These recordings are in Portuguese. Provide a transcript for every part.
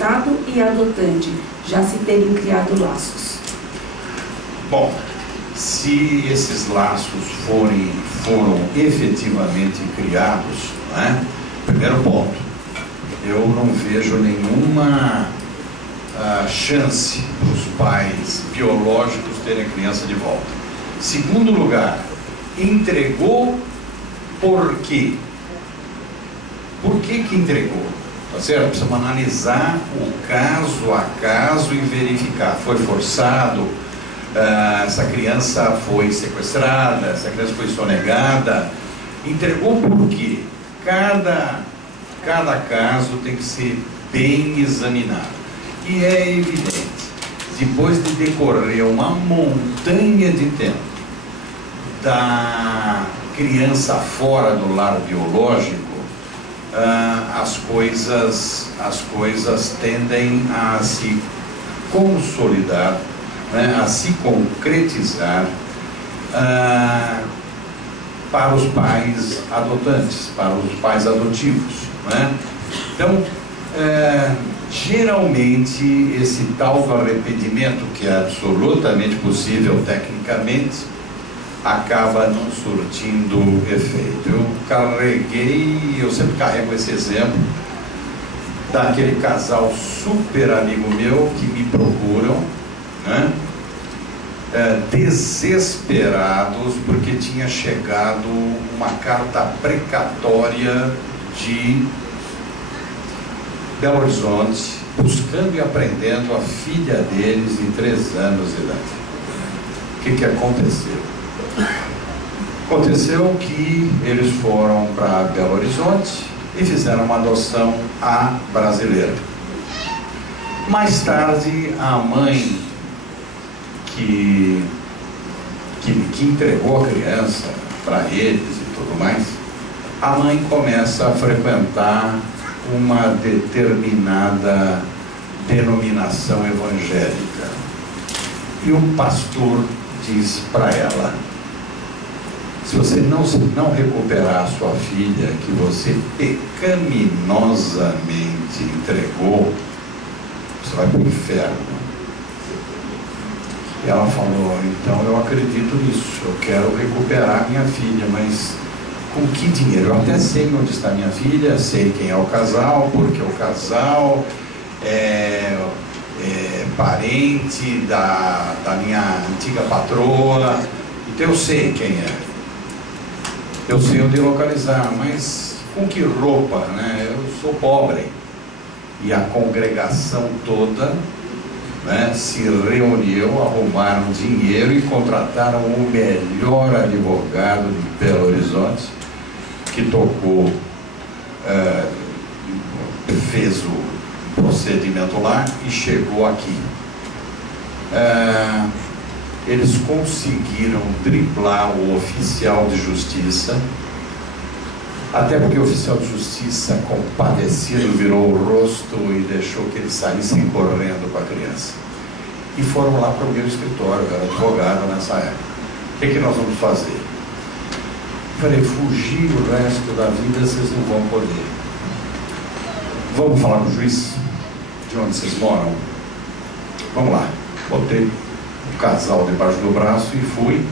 adotado e adotante já se terem criado laços? Bom, se esses laços foram efetivamente criados, né? Primeiro ponto, eu não vejo nenhuma chance para os pais biológicos terem a criança de volta. Segundo lugar, entregou por quê? Por que entregou? Tá certo? Precisamos analisar o caso a caso e verificar. Foi forçado? Essa criança foi sequestrada? Essa criança foi sonegada? Entregou por quê? Cada caso tem que ser bem examinado. E é evidente, depois de decorrer uma montanha de tempo da criança fora do lar biológico, as coisas tendem a se consolidar, né, a se concretizar para os pais adotantes, para os pais adotivos, né? Então, geralmente esse tal do arrependimento, que é absolutamente possível tecnicamente, acaba não surtindo efeito. Eu sempre carrego esse exemplo daquele casal super amigo meu que me procuram, né? Desesperados porque tinha chegado uma carta precatória de Belo Horizonte, buscando e aprendendo a filha deles de 3 anos de idade. O que aconteceu? Aconteceu que eles foram para Belo Horizonte e fizeram uma adoção à brasileira. Mais tarde, a mãe que entregou a criança para eles e tudo mais, a mãe começa a frequentar uma determinada denominação evangélica. E o pastor diz para ela: se você não recuperar a sua filha, que você pecaminosamente entregou, você vai para o inferno. E ela falou: então eu acredito nisso, eu quero recuperar minha filha, mas com que dinheiro? Eu até sei onde está minha filha, sei quem é o casal, porque o casal é parente da minha antiga patroa, então eu sei quem é. Eu sei onde localizar, mas com que roupa, né? Eu sou pobre. E a congregação toda, né, se reuniu, arrumaram dinheiro e contrataram o melhor advogado de Belo Horizonte, que tocou, fez o procedimento lá e chegou aqui. Eles conseguiram driblar o oficial de justiça, até porque o oficial de justiça, compadecido, virou o rosto e deixou que eles saíssem correndo com a criança. E foram lá para o meu escritório, eu era advogado nessa época. O que nós vamos fazer? Eu falei: fugir o resto da vida vocês não vão poder. Vamos falar com o juiz de onde vocês moram? Vamos lá. Botei o casal debaixo do braço e fui.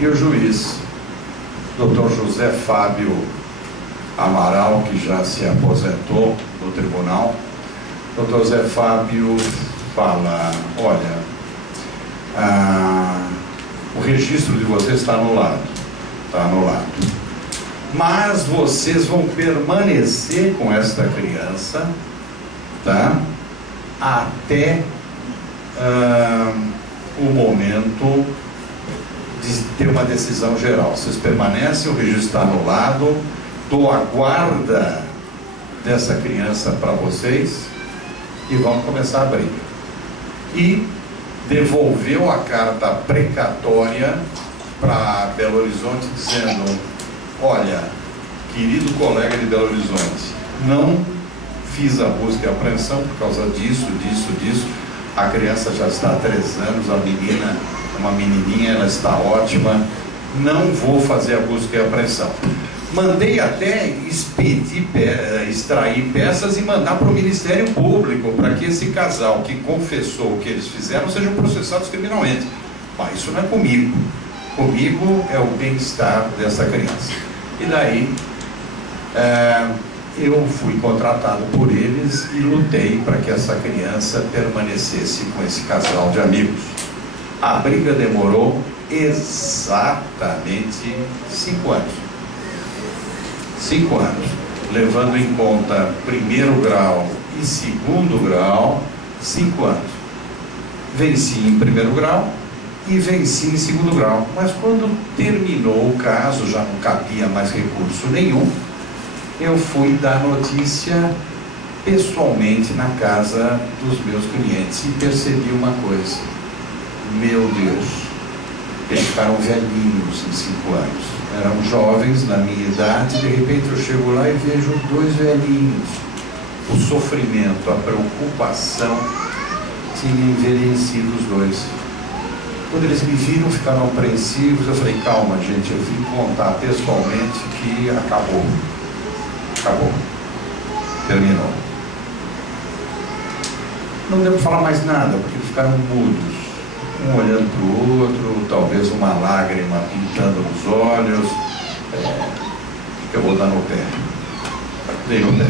E o juiz, Dr. José Fábio Amaral, que já se aposentou do tribunal, Dr. José Fábio fala: olha, o registro de vocês está anulado, mas vocês vão permanecer com esta criança, tá? Até o momento de ter uma decisão geral. Vocês permanecem, o registro está anulado, dou a guarda dessa criança para vocês e vamos começar a briga. E devolveu a carta precatória para Belo Horizonte, dizendo: olha, querido colega de Belo Horizonte, não fiz a busca e a apreensão por causa disso. A criança já está há 3 anos, a menina, uma menininha, ela está ótima, não vou fazer a busca e a apreensão. Mandei até extrair peças e mandar para o Ministério Público, para que esse casal que confessou o que eles fizeram sejam processados criminalmente. Mas isso não é comigo. Comigo é o bem-estar dessa criança. E daí, eu fui contratado por eles e lutei para que essa criança permanecesse com esse casal de amigos. A briga demorou exatamente 5 anos. 5 anos, levando em conta primeiro grau e segundo grau, 5 anos. Venci em primeiro grau e venci em segundo grau. Mas quando terminou o caso, já não cabia mais recurso nenhum, eu fui dar notícia pessoalmente na casa dos meus clientes e percebi uma coisa. Meu Deus, eles ficaram velhinhos em 5 anos. Eram jovens na minha idade, de repente eu chego lá e vejo 2 velhinhos. O sofrimento, a preocupação tinha envelhecido os 2. Quando eles me viram, ficaram apreensivos. Eu falei, calma gente, eu vim contar pessoalmente que acabou. Acabou. Terminou. Não devo falar mais nada, porque eles ficaram mudos. Um olhando para o outro, talvez uma lágrima pintando nos olhos. Eu vou dar no pé. Dei no pé.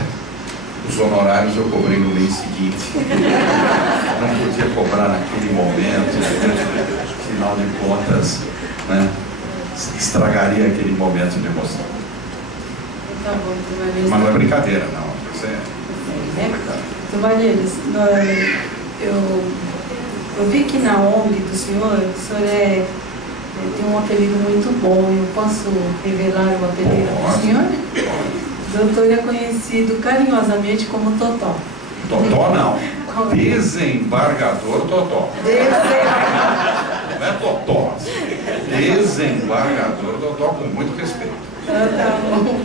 Os honorários eu cobrei no mês seguinte. Não podia cobrar naquele momento. Afinal de contas, né, estragaria aquele momento de emoção. Tá bom, mas não é brincadeira, não. Isso é Tovalheiros, eu vi que na ONG do senhor, o senhor tem um apelido muito bom. Eu posso revelar o apelido do senhor? O doutor é conhecido carinhosamente como Totó. Totó não. Desembargador Totó. Não é Totó. Desembargador Totó, com muito respeito. Tá bom.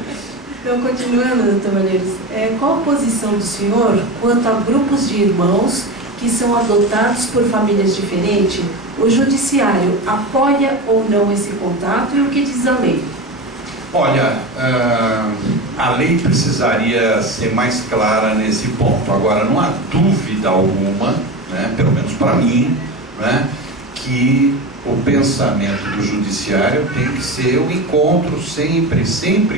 Então, continuando, doutor Malheiros, qual a posição do senhor quanto a grupos de irmãos que são adotados por famílias diferentes? O judiciário apoia ou não esse contato e o que diz a lei? Olha, a lei precisaria ser mais clara nesse ponto. Agora, não há dúvida alguma, né, pelo menos para mim, né, que o pensamento do judiciário tem que ser o encontro sempre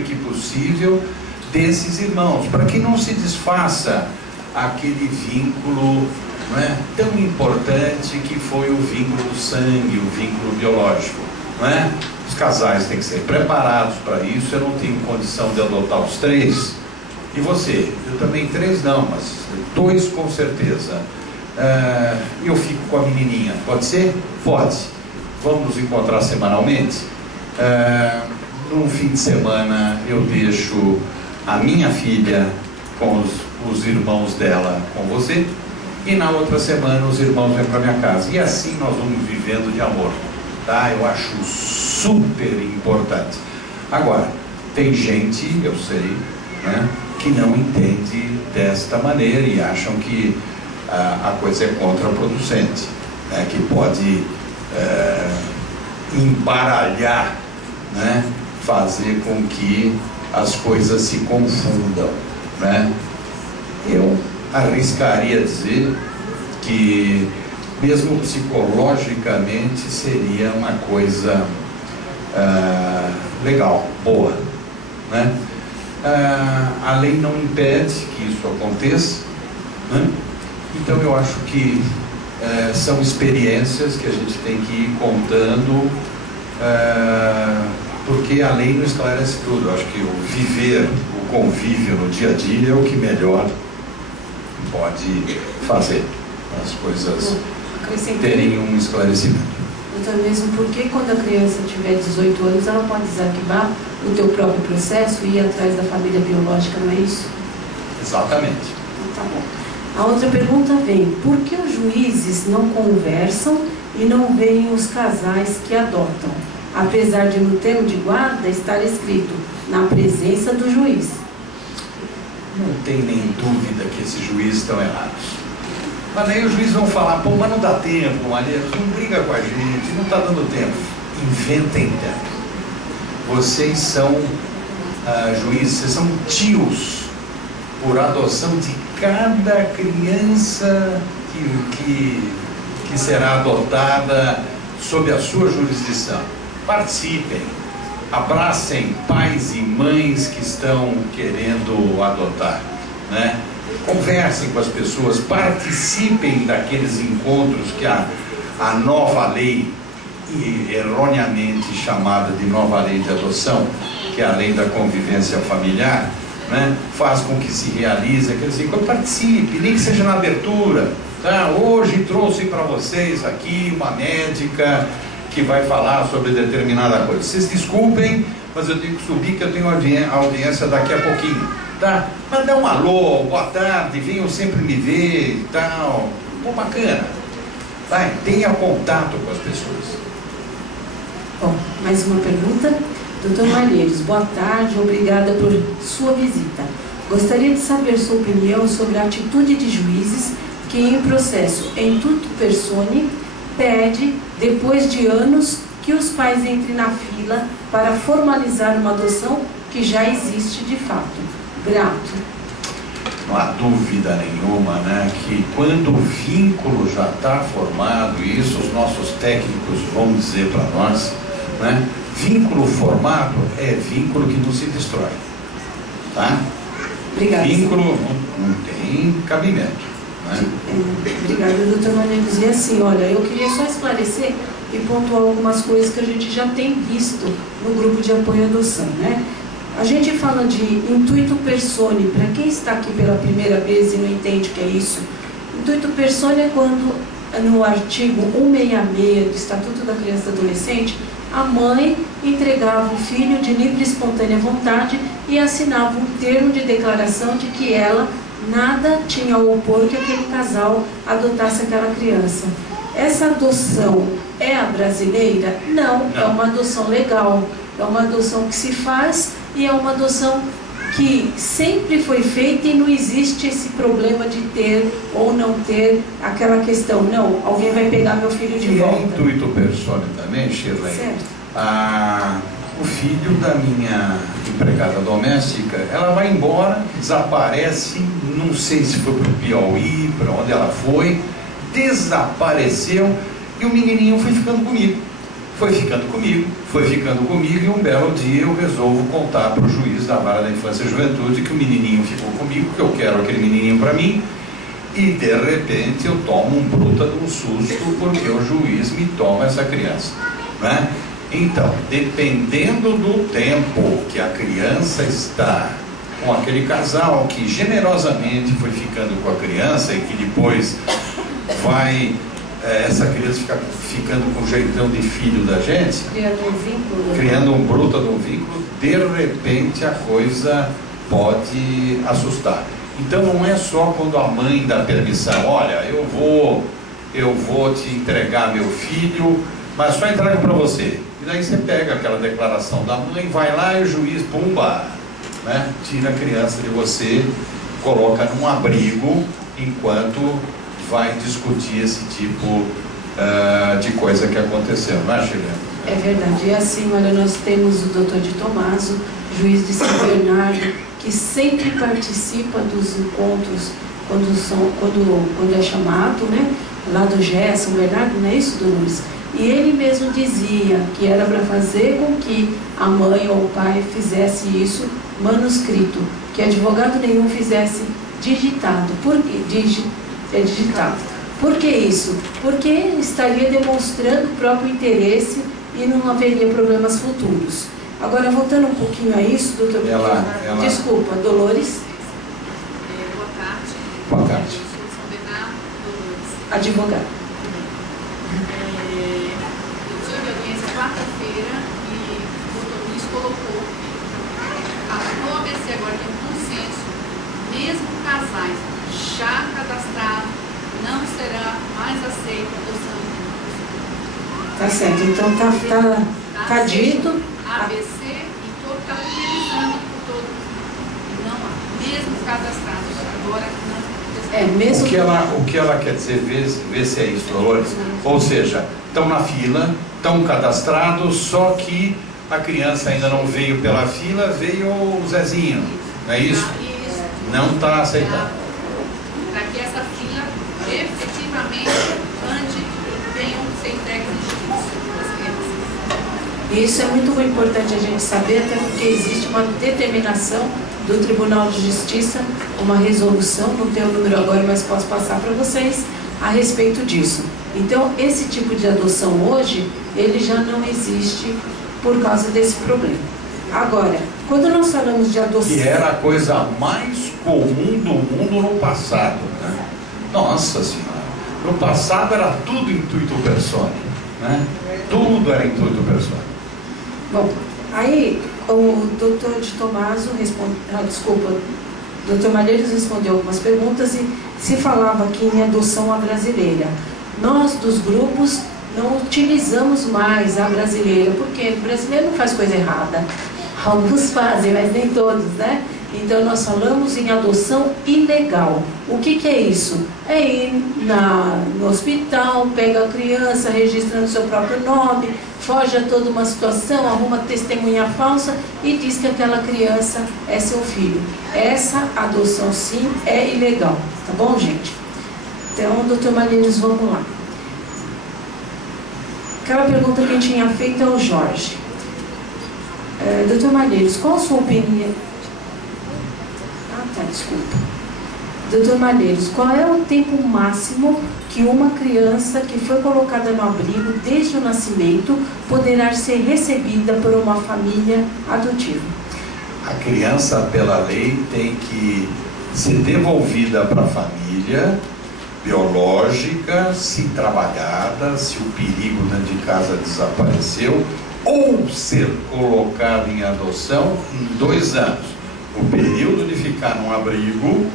que possível desses irmãos, para que não se desfaça aquele vínculo, não é, tão importante que foi o vínculo do sangue, o vínculo biológico, não é? Os casais têm que ser preparados para isso. Eu não tenho condição de adotar os 3. E você? Eu também 3 não, mas 2 com certeza. Eu fico com a menininha, pode ser? Pode. Vamos nos encontrar semanalmente? Num fim de semana eu deixo a minha filha com os irmãos dela com você, e na outra semana os irmãos vêm para minha casa, e assim nós vamos vivendo de amor, tá? Eu acho super importante. Agora, tem gente, eu sei, né, que não entende desta maneira e acham que a coisa é contraproducente, né, que pode embaralhar, né, fazer com que as coisas se confundam, né? Eu arriscaria dizer que mesmo psicologicamente seria uma coisa legal, boa, né? A lei não impede que isso aconteça, né? Então eu acho que são experiências que a gente tem que ir contando, porque a lei não esclarece tudo. Eu acho que o viver, o convívio no dia a dia é o que melhor pode fazer as coisas terem um esclarecimento. Então, mesmo porque quando a criança tiver 18 anos, ela pode desarquivar o teu próprio processo e ir atrás da família biológica, não é isso? Exatamente. Tá bom. A outra pergunta vem: por que os juízes não conversam e não veem os casais que adotam, apesar de no termo de guarda estar escrito na presença do juiz? Não tem nem dúvida que esses juízes estão errados. Mas aí os juízes vão falar: pô, mas não dá tempo, Malheiros, não briga com a gente, não está dando tempo. Inventem tempo. Vocês são juízes, vocês são tios por adoção de cada criança que será adotada sob a sua jurisdição. Participem, abracem pais e mães que estão querendo adotar, né? Conversem com as pessoas, participem daqueles encontros que a nova lei, erroneamente chamada de nova lei de adoção, que é a lei da convivência familiar, né, faz com que se realize aqueles encontros. Participe, nem que seja na abertura, tá? Hoje trouxe para vocês aqui uma médica que vai falar sobre determinada coisa. Vocês desculpem, mas eu tenho que subir, que eu tenho audiência daqui a pouquinho, tá? Mas dá um alô, boa tarde, venham sempre me ver e tal. Pô, bacana. Vai, tenha contato com as pessoas. Bom, mais uma pergunta. Doutor Malheiros, boa tarde, obrigada por sua visita. Gostaria de saber sua opinião sobre a atitude de juízes que em processo em tuto personae pede, depois de anos, que os pais entrem na fila para formalizar uma adoção que já existe de fato. Grato. Não há dúvida nenhuma, né, que quando o vínculo já está formado, e isso os nossos técnicos vão dizer para nós, né, vínculo formado é vínculo que não se destrói, tá? Obrigada. Vínculo não tem cabimento, né? Obrigada, doutor Malheiros. E assim, olha, eu queria só esclarecer e pontuar algumas coisas que a gente já tem visto no grupo de apoio à adoção, né? A gente fala de intuito personae. Para quem está aqui pela primeira vez e não entende o que é isso, intuito personae é quando, no artigo 166 do Estatuto da Criança e do Adolescente, a mãe entregava o filho de livre e espontânea vontade e assinava um termo de declaração de que ela nada tinha a opor que aquele casal adotasse aquela criança. Essa adoção é a brasileira? Não, é uma adoção legal, é uma adoção que se faz e é uma adoção que sempre foi feita e não existe esse problema de ter ou não ter aquela questão, não, alguém vai pegar meu filho de volta. E intuito personae também, Shirley, o filho da minha empregada doméstica, ela vai embora, desaparece, não sei se foi para o Piauí, para onde ela foi, desapareceu e o menininho foi ficando comigo. Foi ficando comigo e um belo dia eu resolvo contar para o juiz da Vara da Infância e Juventude que o menininho ficou comigo, que eu quero aquele menininho para mim, e de repente eu tomo um bruta de um susto porque o juiz me toma essa criança, né? Então, dependendo do tempo que a criança está com aquele casal que generosamente foi ficando com a criança e que depois vai... essa criança ficando com o jeitão de filho da gente, criando um bruto de um vínculo, de repente a coisa pode assustar. Então não é só quando a mãe dá permissão, olha, eu vou te entregar meu filho, mas só entrego para você. E daí você pega aquela declaração da mãe, vai lá e o juiz, pumba, né, tira a criança de você, coloca num abrigo enquanto vai discutir esse tipo de coisa que aconteceu, não é, Chilena? É verdade. E assim, olha, nós temos o doutor de Tomaso, juiz de São Bernardo, que sempre participa dos encontros quando é chamado, né? Lá do GE, São Bernardo, não é isso, Dolores? E ele mesmo dizia que era para fazer com que a mãe ou o pai fizesse isso manuscrito, que advogado nenhum fizesse digitado. Por quê? Digitado. Por que isso? Porque estaria demonstrando o próprio interesse e não haveria problemas futuros. Agora, voltando um pouquinho a isso, doutor... Desculpa, Dolores. Boa tarde. Boa tarde. Sou São Bernardo, Dolores. Advogado. Eu tive audiência quarta-feira e o doutor Luiz colocou no ABC agora tem um consenso, mesmo casais já cadastrados, não será mais aceita a adoção de Tá certo, então tá dito. ABC e todo está utilizando por todo. Não há, mesmo cadastrados, agora não. Mesmo o que ela quer dizer, vê se é isso, Dolores. Ou seja, estão na fila, estão cadastrados, só que a criança ainda não veio pela fila, veio o Zezinho, não é isso? Isso. Não está aceitando. Para que essa fila efetivamente ande e venham ser entregues as crianças. E isso é muito importante a gente saber, até porque existe uma determinação do Tribunal de Justiça, uma resolução, não tenho o número agora, mas posso passar para vocês, a respeito disso. Então, esse tipo de adoção hoje, ele já não existe por causa desse problema. Agora, quando nós falamos de adoção... Que era a coisa mais comum do mundo no passado, né? Nossa Senhora, no passado era tudo intuito personae, né? Tudo era intuito personae. Bom, aí o doutor de Tomaso o doutor Malheiros respondeu algumas perguntas e se falava aqui em adoção à brasileira. Nós, dos grupos, não utilizamos mais a brasileira, porque o brasileiro não faz coisa errada. Alguns fazem, mas nem todos, né? Então nós falamos em adoção ilegal. O que é isso? É ir no hospital, pega a criança, registra no seu próprio nome, foge a toda uma situação, arruma testemunha falsa e diz que aquela criança é seu filho. Essa adoção sim é ilegal, tá bom, gente? Então, doutor Malheiros, vamos lá. Aquela pergunta que eu tinha feito ao Jorge. Doutor Malheiros, qual a sua opinião? Desculpa. Doutor Malheiros, qual é o tempo máximo que uma criança que foi colocada no abrigo desde o nascimento poderá ser recebida por uma família adotiva? A criança, pela lei, tem que ser devolvida para a família biológica, se trabalhada, se o perigo dentro de casa desapareceu, ou ser colocada em adoção em 2 anos. O período de ficar num abrigo,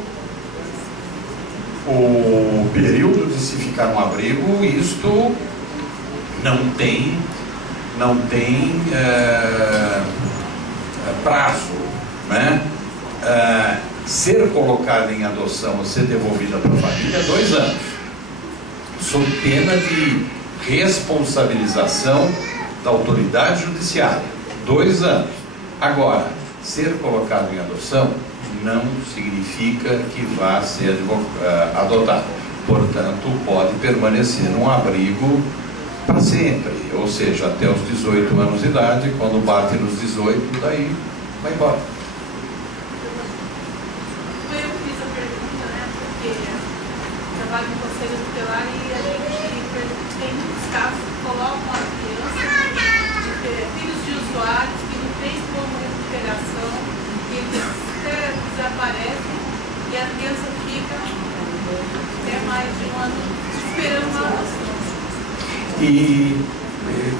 isto não tem prazo, né? Ser colocada em adoção ou ser devolvida para a família é 2 anos, sob pena de responsabilização da autoridade judiciária. 2 anos. Agora, ser colocado em adoção não significa que vá ser adotado. Portanto, pode permanecer num abrigo para sempre, ou seja, até os 18 anos de idade. Quando bate nos 18, daí vai embora. Eu fiz a pergunta, né, porque trabalho no Conselho Tutelar e a gente tem muitos casos que colocam as crianças de filhos de usuários que não tem como recuperação, que eles desaparecem e a criança fica até mais de 1 ano esperando uma adoção. E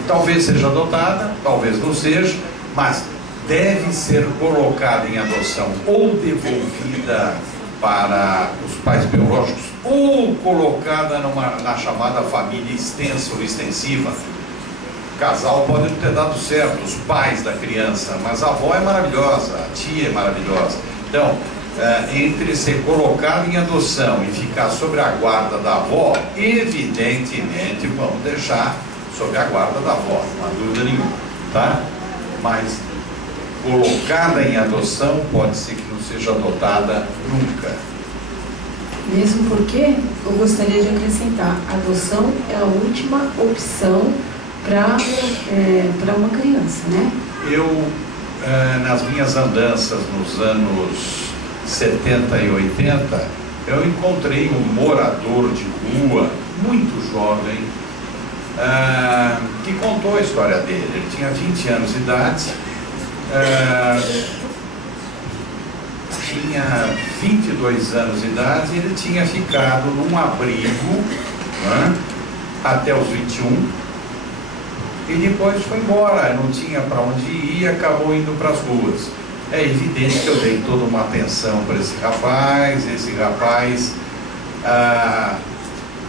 talvez seja adotada, talvez não seja, mas deve ser colocada em adoção ou devolvida para os pais biológicos ou colocada na chamada família extensa ou extensiva. O casal pode não ter dado certo, os pais da criança, mas a avó é maravilhosa, a tia é maravilhosa. Então, entre ser colocado em adoção e ficar sob a guarda da avó, evidentemente vamos deixar sob a guarda da avó, não há dúvida nenhuma, tá? Mas colocada em adoção pode ser que não seja adotada nunca. Mesmo porque, eu gostaria de acrescentar, a adoção é a última opção para uma criança, né? Eu, nas minhas andanças nos anos 70 e 80, eu encontrei um morador de rua, muito jovem, que contou a história dele. Ele tinha 20 anos de idade, tinha 22 anos de idade e ele tinha ficado num abrigo, né, até os 21 e depois foi embora, não tinha para onde ir e acabou indo para as ruas. É evidente que eu dei toda uma atenção para esse rapaz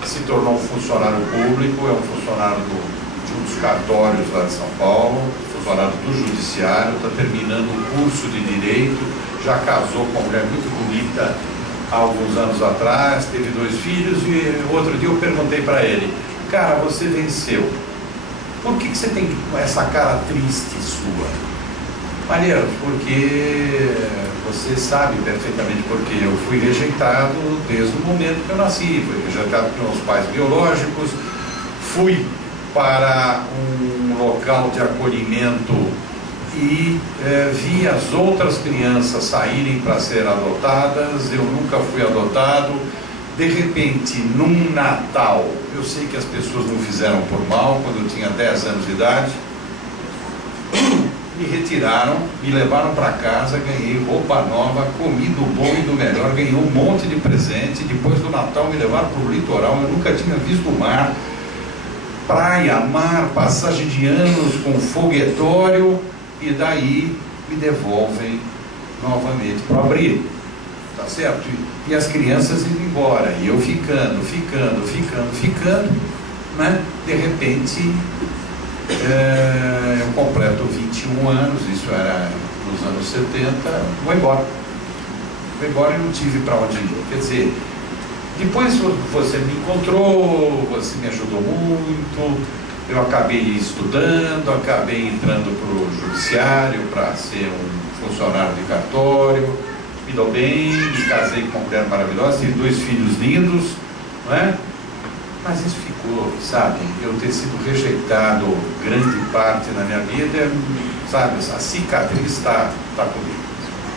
se tornou funcionário público, é um funcionário de um dos cartórios lá de São Paulo, funcionário do judiciário, está terminando o curso de Direito, já casou com uma mulher muito bonita há alguns anos atrás, teve 2 filhos e outro dia eu perguntei para ele, cara, você venceu. Por que você tem essa cara triste sua? Maria, porque você sabe perfeitamente porque eu fui rejeitado desde o momento que eu nasci. Fui rejeitado pelos meus pais biológicos, fui para um local de acolhimento e vi as outras crianças saírem para ser adotadas. Eu nunca fui adotado. De repente, num Natal, eu sei que as pessoas não fizeram por mal, quando eu tinha 10 anos de idade, me retiraram, me levaram para casa, ganhei roupa nova, comi do bom e do melhor, ganhei um monte de presente. Depois do Natal me levaram para o litoral, eu nunca tinha visto o mar, praia, mar, passagem de anos com foguetório, e daí me devolvem novamente para o abrigo, tá certo? E as crianças indo embora, e eu ficando, né? De repente, eu completo 21 anos, isso era nos anos 70, vou embora e não tive para onde ir. Quer dizer, depois você me encontrou, você me ajudou muito, eu acabei estudando, acabei entrando para o judiciário para ser um funcionário de cartório, me dou bem, me casei com uma mulher maravilhosa, tive 2 filhos lindos, não é? Mas isso ficou, sabe, eu ter sido rejeitado grande parte na minha vida, sabe, a cicatriz está comigo.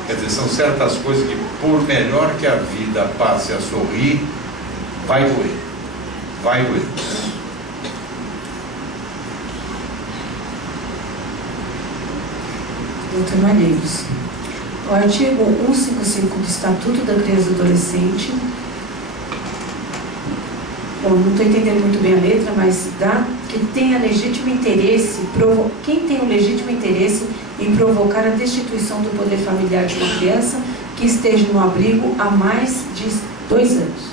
Quer dizer, são certas coisas que, por melhor que a vida passe a sorrir, vai doer. Doutor Malheiros, o artigo 155 do Estatuto da Criança e do Adolescente, eu não estou entendendo muito bem a letra, mas dá que tenha legítimo interesse, quem tem o legítimo interesse em provocar a destituição do poder familiar de uma criança que esteja no abrigo há mais de 2 anos.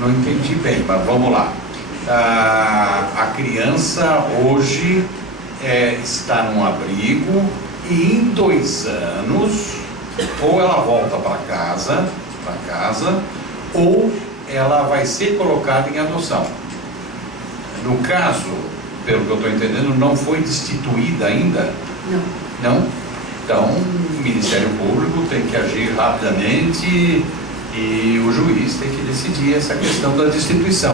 Não entendi bem, mas vamos lá. A criança hoje está num abrigo e em 2 anos ou ela volta para casa ou ela vai ser colocada em adoção. No caso, pelo que eu estou entendendo, não foi destituída ainda? Não? Então, o Ministério Público tem que agir rapidamente e o juiz tem que decidir essa questão da destituição.